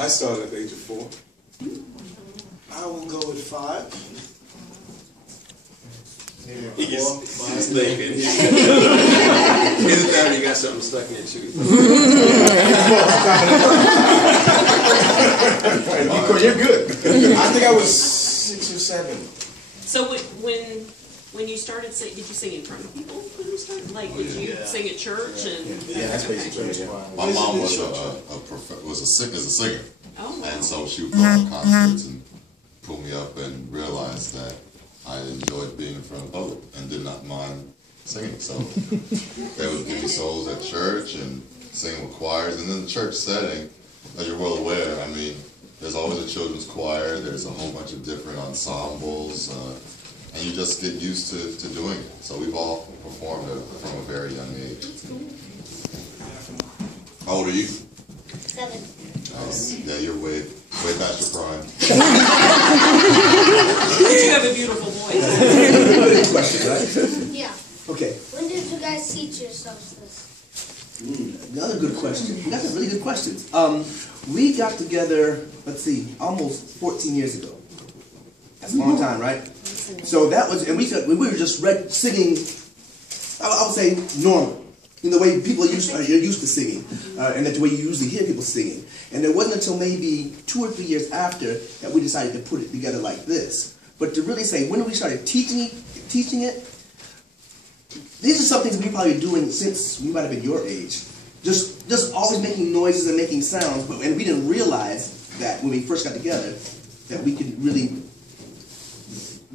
I started at the age of 4. I will go with 5. He's thinking. Anytime you got something stuck in your shoe. You're good. I think I was 6 or 7. So when you started singing, did you sing in front of people when you started? Like, did you sing at church? Yeah, that's basically My mom was a singer. Oh. And so she would go to concerts and pull me up and realize that I enjoyed being in front of the public and did not mind singing. So they would give me solos at church and sing with choirs. And in the church setting, as you're well aware, I mean, there's always a children's choir, there's a whole bunch of different ensembles, and you just get used to doing it. So we've all performed from a very young age. How old are you? 7. Yeah, you're way past your prime. You have a beautiful voice. Good question, right? Yeah. Okay. When did you guys teach yourselves this? Another good question. You got some really good questions. We got together, let's see, almost 14 years ago. That's a long time, right? So that was, and we were just singing, I would say normal. In the way people are used to singing, and that's the way you usually hear people singing. And it wasn't until maybe 2 or 3 years after that we decided to put it together like this. But to really say, when we started teaching it, these are some things we probably doing since we might have been your age. Just always making noises and making sounds, and we didn't realize that when we first got together, that we could really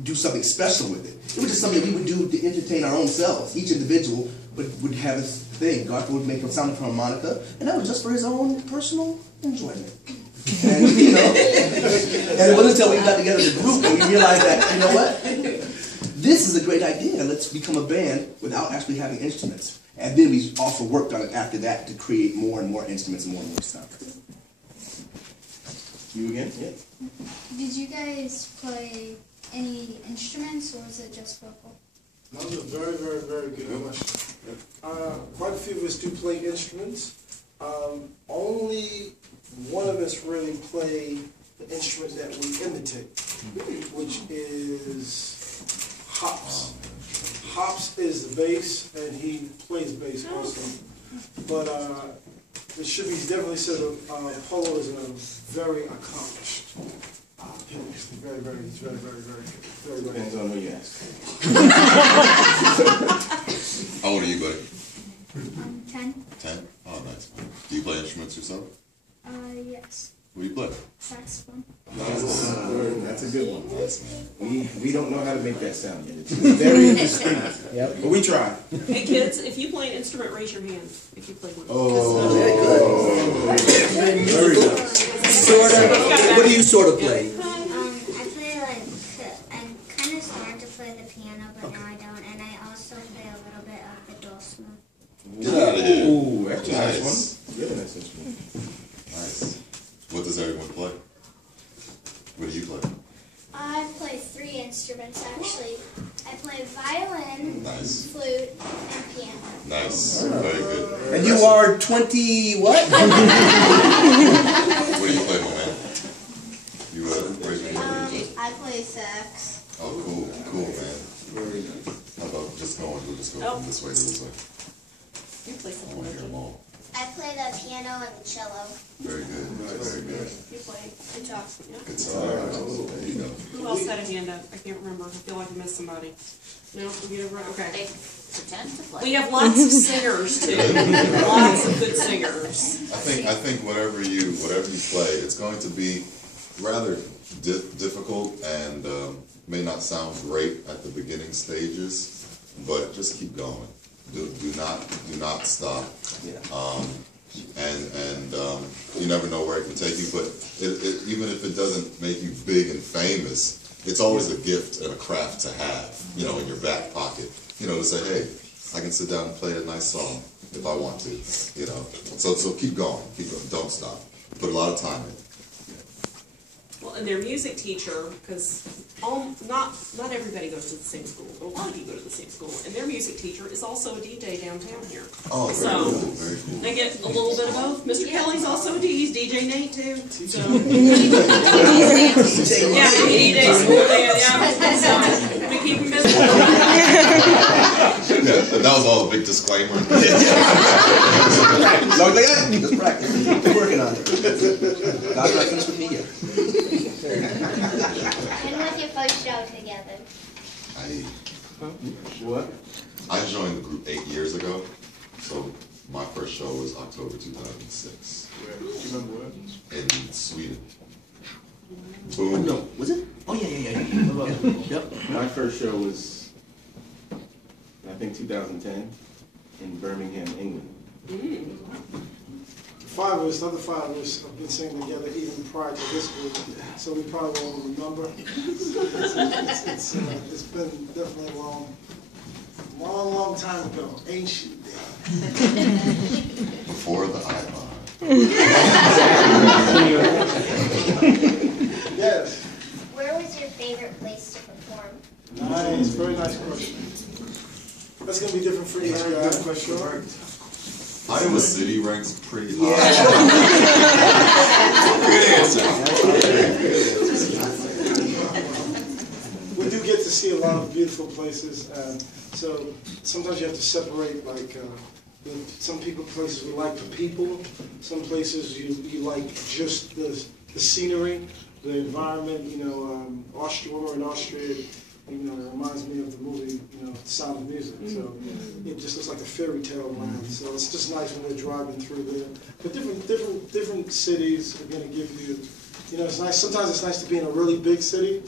do something special with it. It was just something we would do to entertain our own selves. Each individual would have his thing. God would make him sound a harmonica, and that was just for his own personal enjoyment. And and it wasn't until we got together as a group and we realized that, you know what? This is a great idea. Let's become a band without actually having instruments. And then we also worked on it after that to create more and more instruments and more stuff. You again? Yeah. Did you guys play any instruments, or was it just vocal? That was a very, very, very good question. Quite a few of us do play instruments. Only one of us really play the instrument that we imitate, which is Hops. Hops is the bass, and he plays bass also. But it should be definitely said that Polo is a very accomplished pianist. Very, very, very, very, very, very, very. Depends on who you ask. How old are you, buddy? 10. 10? Oh, nice. Do you play instruments yourself? Yes. What do you play? Saxophone. That's a good one. Nice, man. We don't know how to make that sound yet. It's very distinct. Yep. But we try. Hey kids, if you play an instrument, raise your hand if you play one. Very good. Very good. Sort of. What do you sort of play? I play I'm kind of starting to play the piano, but now I don't. And I also play a little bit of the dulcimer. Get out of here. Ooh, that's a nice Nice. one. Really nice instrument. Nice. What does everyone play? What do you play? I play 3 instruments actually. I play violin, Nice. flute, and piano. Nice. Very good. And you are 20 what? What do you play, my man? You raise your hand. I play sax. Oh, cool. Cool, man. Very nice. How about just going? We'll just go from this way to this way. You play I something, want to hear don't them you? all. I play the piano and the cello. Very good. Very good. You play guitar. Yeah. Guitar. There you go. Who else had a hand up? I can't remember. I feel like I missed somebody. No, we get it right. Okay. They pretend to play. We have lots of singers too. Lots of good singers. I think whatever you play, it's going to be rather difficult and may not sound great at the beginning stages, but just keep going. Do not stop. Yeah. You never know where it can take you, but even if it doesn't make you big and famous, it's always a gift and a craft to have, in your back pocket, to say, hey, I can sit down and play a nice song if I want to, So keep going, don't stop. Put a lot of time in. Well, and their music teacher, because not everybody goes to the same school, but a lot of you go to the same school, and their music teacher is also a DJ downtown here. Oh, very So cool, very cool. they get a little bit of both. Mr. Kelly's also a DJ, he's DJ Nate too. So yeah, he DJs school band, yeah. So we keep him busy. Yeah, that was all a big disclaimer. So I was like, just practice. We're working on it. God's not finished with me yet. When was your first show together? What? I joined the group 8 years ago, so my first show was October 2006. Where? Do you remember where? In Sweden. Oh, no. Was it? Oh, yeah. Yep. My first show was, I think, 2010 in Birmingham, England. The other five of us have been singing together even prior to this group, so we probably won't remember. It's been definitely a long time ago, ancient day. Before the iPod. Yes. Where was your favorite place to perform? Nice, very nice question. That's gonna be different for each guy. Good question. Iowa City ranks pretty high. Good answer. We do get to see a lot of beautiful places, and so sometimes you have to separate, like, some places we like the people, some places you like just the scenery, the environment. Austria, when we're in Austria, it reminds me of the movie, Sound of Music. So it just looks like a fairy tale land. So it's just nice when we're driving through there. But different cities are going to give you, it's nice. Sometimes it's nice to be in a really big city,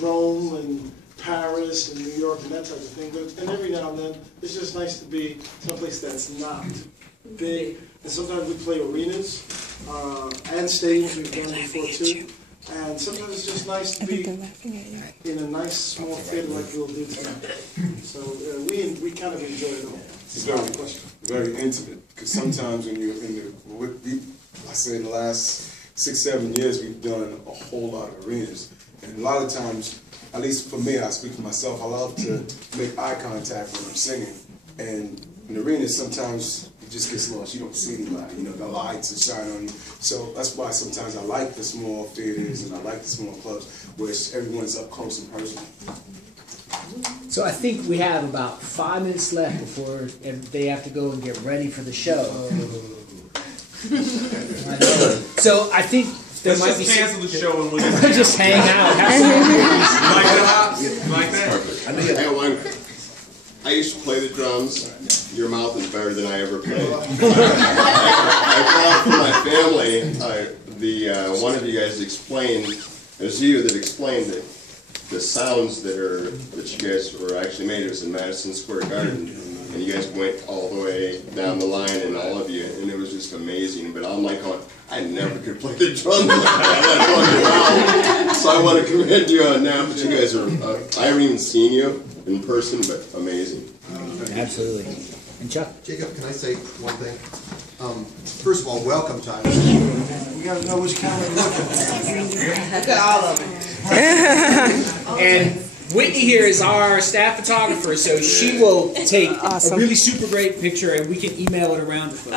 Rome and Paris and New York and that type of thing. And every now and then, it's just nice to be someplace that's not big. And sometimes we play arenas and stadiums. We've done before too. And sometimes it's just nice to be in a nice small theater like we'll do tonight. So we kind of enjoy it all. It's very intimate, because sometimes when you're in in the last 6-7 years, we've done a whole lot of arenas. And a lot of times, at least for me, I speak for myself, I love to make eye contact when I'm singing. And in arenas, sometimes it just gets lost. You don't see anybody. The lights are shining on you. So that's why sometimes I like the small theaters and I like the small clubs where everyone's up close and personal. So I think we have about 5 minutes left before they have to go and get ready for the show. I know. So I think there might be cancel the show and we'll just hang out. Like that? I used to play the drums. Your mouth is better than I ever played. I found from my family, one of you guys explained, it was you that explained that the sounds that you guys were actually made. It was in Madison Square Garden, and you guys went all the way down the line, and all of you, and it was just amazing. But I'm like, I never could play the drums like that. So I want to commend you on that. But you guys are, I haven't even seen you in person, but amazing. Absolutely. And Chuck? Jacob, can I say one thing? First of all, welcome time. We got to know which camera to look at. Look at all of it. And Whitney here is our staff photographer, so she will take a really super great picture and we can email it around to folks.